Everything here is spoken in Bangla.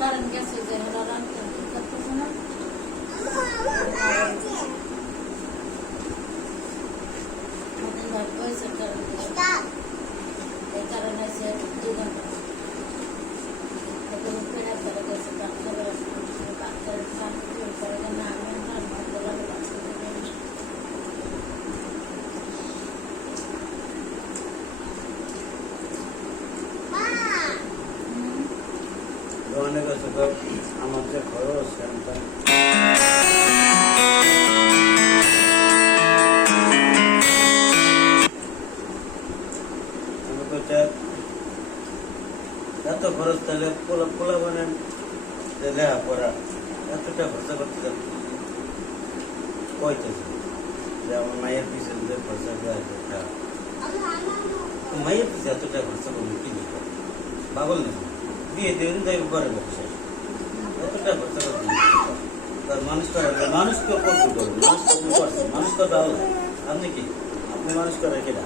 কারেন্ট গেছে যে ওরা রাখতে করতেছে না ওদের ভাই পয়সা কারেন্ট এই কারণে সে 2 ঘন্টা এখন ফেরা করে গেছে ডাক্তারের সাথে করে না আমি আর মধ্যে লাগে অনেক আছে তো আমার যে খরচ এত খরচ তাহলে পোলা মানে লেখাপড়া এতটা খরচা করতে কইতেছে যে আমার মায়ের পিছনে যে খরচা দেওয়া মায়ের পিছনে এতটা খরচা করবে কি দিতে পাগল নেই দিয়ে দেবেন তাই ঘরে ব্যবসায় এতটা খরচা করতে মানুষকে করতে করবে মানুষ তো দাও আপনি কি আপনি মানুষ করে কিনা